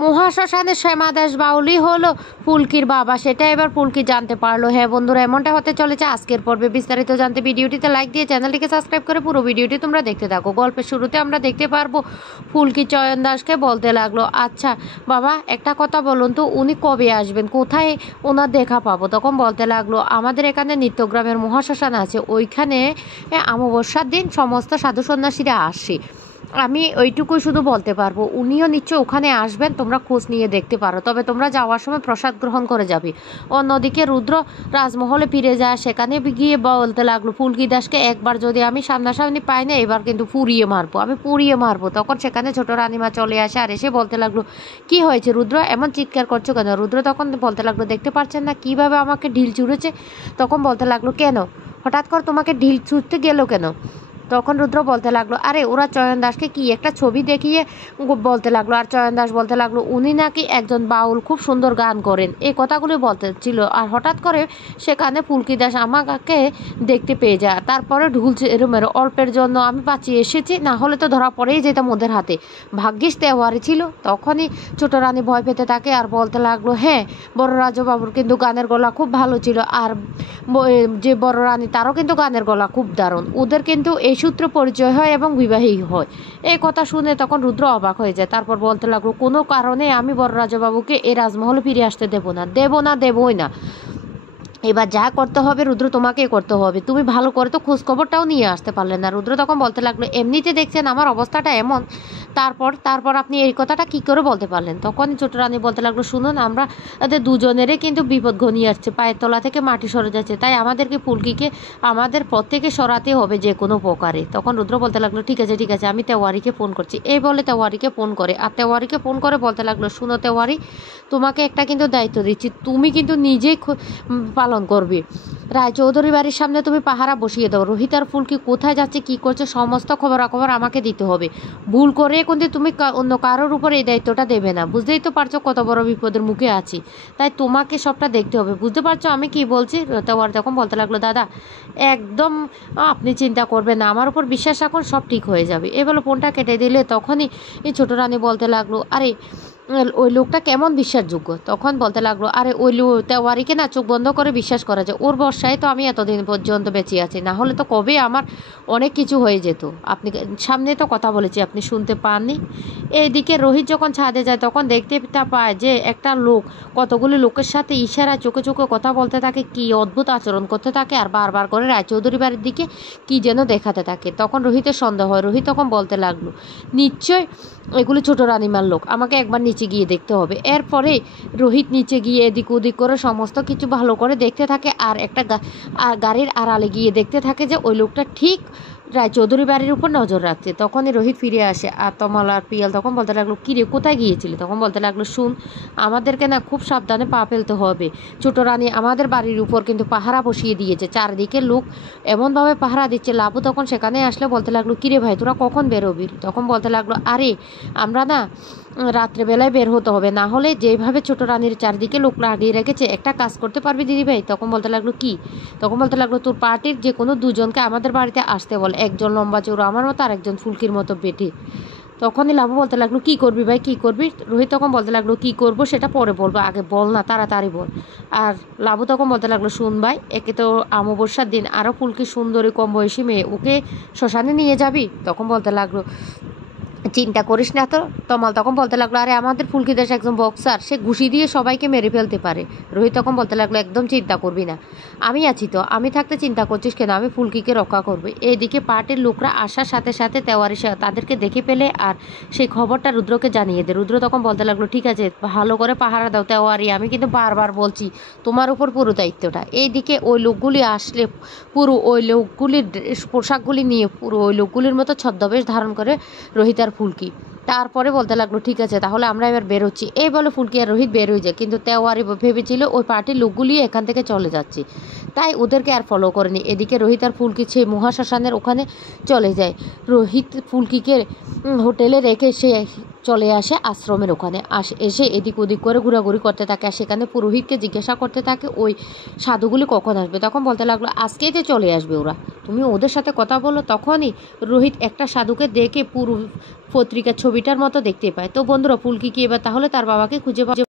মহাশ্মশানের শ্যামাদাস বাউলই হলো ফুলকির বাবা, সেটা এবার ফুলকি জানতে পারলো। হ্যাঁ বন্ধুরা, এমনটা হতে চলেছে আজকের পর্বে। বিস্তারিত জানতে ভিডিওটিতে লাইক দিয়ে চ্যানেলটিকে সাবস্ক্রাইব করে পুরো ভিডিওটি তোমরা দেখতে থাকো। গল্পের শুরুতে আমরা দেখতে পারবো ফুলকি চয়ন দাসকে বলতে লাগলো, আচ্ছা বাবা একটা কথা বলুন তো, উনি কবে আসবেন, কোথায় ওনার দেখা পাবো? তখন বলতে লাগলো, আমাদের এখানে নিত্যগ্রামের মহাশ্মশান আছে, ওইখানে অমাবস্যার দিন সমস্ত সাধু সন্ন্যাসীরা আসে। আমি ওইটুকুই শুধু বলতে পারবো, উনিও নিশ্চয় ওখানে আসবেন, তোমরা খোঁজ নিয়ে দেখতে পারো, তবে তোমরা যাওয়ার সময় প্রসাদ গ্রহণ করে যাবে। অন্যদিকে রুদ্র রাজমহলে ফিরে যায়, সেখানে গিয়ে বলতে লাগলো ফুলকি দাসকে, একবার যদি আমি সামনাসামনি পাই না, এবার কিন্তু আমি পুড়িয়ে মারবো। তখন সেখানে ছোট রানীমা চলে আসে, আর এসে বলতে লাগলো, কি হয়েছে রুদ্র, এমন চিৎকার করছো কেন? রুদ্র তখন বলতে লাগলো, দেখতে পাচ্ছেন না কিভাবে আমাকে ঢিল ছুঁড়েছে? তখন বলতে লাগলো, কেন হঠাৎ করে তোমাকে ঢিল ছুঁড়তে গেল কেন? তখন রুদ্র বলতে লাগলো, আরে ওরা চয়ন দাসকে কি একটা ছবি দেখিয়ে বলতে লাগলো, আর চয়ন দাস বলতে লাগলো উনি নাকি একজন বাউল, খুব সুন্দর গান করেন, এই কথাগুলি বলতে ছিল। আর হঠাৎ করে সেখানে ফুলকি দাস আমাকে দেখতে পেয়ে যায়, তারপরে ঢুলছে এরমেরো, অল্পের জন্য আমি বাঁচিয়ে এসেছি, না হলে তো ধরা পড়েই যেতাম ওদের হাতে, ভাগ্যিস তেওয়ারি ছিল। তখনই ছোট রানী ভয় পেতে থাকে আর বলতে লাগলো, হ্যাঁ বড় রাজবাবুর কিন্তু গানের গলা খুব ভালো ছিল, আর যে বড় রানী তারও কিন্তু গানের গলা খুব দারুণ, ওদের কিন্তু এই সূত্রে পরিচয় হয় এবং বিবাহী হয়। এই কথা শুনে তখন রুদ্র অবাক হয়ে যায়, তারপর বলতে লাগলো, কোনো কারণে আমি বড় রাজাবাবুকে এই রাজমহলে ফিরে আসতে দেবই না। এবার যা করতে হবে রুদ্র তোমাকেই করতে হবে, তুমি ভালো করে তো খোঁজ খবরটাও নিয়ে আসতে পারলে না। রুদ্র তখন বলতে লাগলো, এমনিতে দেখছেন আমার অবস্থাটা এমন, তারপর আপনি এই কথাটা কি করে বলতে পারলেন? তখন ছোট রানী বলতে লাগলো, শুনুন আমরা তাদের দুজনেরই কিন্তু বিপদ ঘনিয়ে আসছে, পায়ের তলা থেকে মাটি সরে যাচ্ছে, তাই আমাদেরকে ফুলকিকে আমাদের পথ থেকে সরাতে হবে যে কোনো প্রকারে। তখন রুদ্র বলতে লাগলো, ঠিক আছে আমি তেওয়ারিকে ফোন করছি। এই বলে তেওয়ারিকে ফোন করে, আর তেওয়ারিকে ফোন করে বলতে লাগলো, শুনো তেওয়ারি, তোমাকে একটা কিন্তু দায়িত্ব দিচ্ছি, তুমি কিন্তু নিজেই পালন করবে। রায়চৌধুরী বাড়ির সামনে তুমি পাহারা বসিয়ে দাও, রোহিত আর ফুলকি কোথায় যাচ্ছে কি করছে সমস্ত খবরাখবর আমাকে দিতে হবে। ভুল করে কিন্তু তুমি অন্য কারোর উপর এই দায়িত্বটা দেবে না, বুঝতেই তো পারছো কত বড় বিপদের মুখে আছি, তাই তোমাকে সবটা দেখতে হবে, বুঝতে পারছো আমি কি বলছি? তেওয়ার তখন বলতে লাগলো, দাদা একদম আপনি চিন্তা করবেন না, আমার উপর বিশ্বাস রাখুন, সব ঠিক হয়ে যাবে। এই বলে ফোনটা কেটে দিলে তখনই এই ছোট রানী বলতে লাগলো, আরে ওই লোকটা কেমন বিশ্বাসযোগ্য? তখন বলতে লাগলো, আরে ওই তেওয়ারিকে না চোখ বন্ধ করে বিশ্বাস করা যায়, ওর ভরসায় তো আমি এতদিন পর্যন্ত বেঁচে আছি, না হলে তো কবে আমার অনেক কিছু হয়ে যেত। আপনি সামনে তো কথা বলেছি, আপনি শুনতে পাননি? এইদিকে রোহিত যখন ছাদে যায় তখন দেখতে পায় যে একটা লোক কতগুলি লোকের সাথে ইশারা চোখে চোখে কথা বলতে থাকে, কি অদ্ভুত আচরণ করতে থাকে, আর বারবার করে রায়চৌধুরী বাড়ির দিকে কি যেন দেখাতে থাকে। তখন রোহিতের সন্দেহ হয়, রোহিত তখন বলতে লাগলো, নিশ্চয় এগুলি ছোট রানীমার লোক, আমাকে একবার নিচে গিয়ে দেখতে হবে। এরপরে রোহিত নিচে গিয়ে এদিক ওদিক করে সমস্ত কিছু ভালো করে দেখতে থাকে, আর একটা গাড়ির আড়ালে গিয়ে দেখতে থাকে যে ওই লোকটা ঠিক রায়চৌধুরী বাড়ির উপর নজর রাখছে। তখনই রোহিত ফিরে আসে, আর তমাল আর পিয়াল তখন বলতে লাগলো, কিরে কোথায় গিয়েছিলি? তখন বলতে লাগলো, শুন আমাদেরকে না খুব সাবধানে পা ফেলতে হবে, ছোট রানী আমাদের বাড়ির উপর কিন্তু পাহারা বসিয়ে দিয়েছে, চারদিকে লোক এমনভাবে পাহারা দিচ্ছে। লাবু তখন সেখানে আসলে বলতে লাগলো, কিরে ভাই তোরা কখন বেরোবি? তখন বলতে লাগলো, আরে আমরা না রাত্রেবেলায় বের হতে হবে, না হলে যেভাবে ছোট রানীর চারদিকে লোক লাগিয়ে রেখেছে, একটা কাজ করতে পারবি দিদি ভাই? তখন বলতে লাগলো, কি? তখন বলতে লাগলো, তোর পার্টির যে কোনো দুজনকে আমাদের বাড়িতে আসতে বল, একজন লম্বা চৌড়া আমার মতো আর একজন ফুলকির মতো বেটে। তখনই লাবু বলতে লাগলো, কি করবি ভাই কি করবি? রোহিত তখন বলতে লাগলো, কি করব সেটা পরে বলবো, আগে বল না, তাড়াতাড়ি বল। আর লাবু তখন বলতে লাগলো, শুন ভাই, একে তো অমাবস্যার দিন, আরও ফুলকি সুন্দরী কম বয়সী মেয়ে, ওকে শ্মশানে নিয়ে যাবি? তখন বলতে লাগলো, চিন্তা করিস না তো। তমাল তখন বলতে লাগলো, আরে আমাদের ফুলকি দাস একজন বক্সার, সে ঘুষি দিয়ে সবাইকে মেরে ফেলতে পারে। রোহিত তখন বলতে লাগলো, একদম চিন্তা করবি না, আমি আছি তো, আমি থাকতে চিন্তা করছিস কেন, আমি ফুলকিকে রক্ষা করবো। এইদিকে পার্টির লোকরা আসার সাথে সাথে তেওয়ারি তাদেরকে দেখে পেলে আর সেই খবরটা রুদ্রকে জানিয়ে দেয়। রুদ্র তখন বলতে লাগলো, ঠিক আছে ভালো করে পাহারা দাও তেওয়ারি, আমি কিন্তু বারবার বলছি তোমার উপর পুরো দায়িত্বটা। এইদিকে ওই লোকগুলি আসলে পুরো ওই লোকগুলির পোশাকগুলি নিয়ে পুরো ওই লোকগুলির মতো ছদ্মবেশ ধারণ করে রোহিত আর ফুলকি। তারপরে বলতে লাগলো, ঠিক আছে তাহলে আমরা এবার বেরোচ্ছি। এই বলে ফুলকি আর রোহিত বের হয়ে যায়, কিন্তু তেওয়ারি ভেবেছিল ওই পার্টির লোকগুলি এখান থেকে চলে যাচ্ছে, তাই ওদেরকে আর ফলো করেনি। এদিকে রোহিত আর ফুলকি সেই মহাশ্মশানের ওখানে চলে যায়। রোহিত ফুলকিকে হোটেলে রেখে সে চলে আসে আশ্রমের ওখানে, এসে এদিক ওদিক করে ঘোরাঘুরি করতে থাকে, আর সেখানে পুরোহিতকে জিজ্ঞাসা করতে থাকে ওই সাধুগুলি কখন আসবে। তখন বলতে লাগলো, আজকেই তো চলে আসবে ওরা, তুমি ওদের সাথে কথা বলো। তখনই রোহিত একটা সাধুকে দেখে পুরো পত্রিকার ছবি ছবিটার মতো দেখতে পায়। তো বন্ধুরা ফুলকি কি এবার তাহলে তার বাবাকে খুঁজে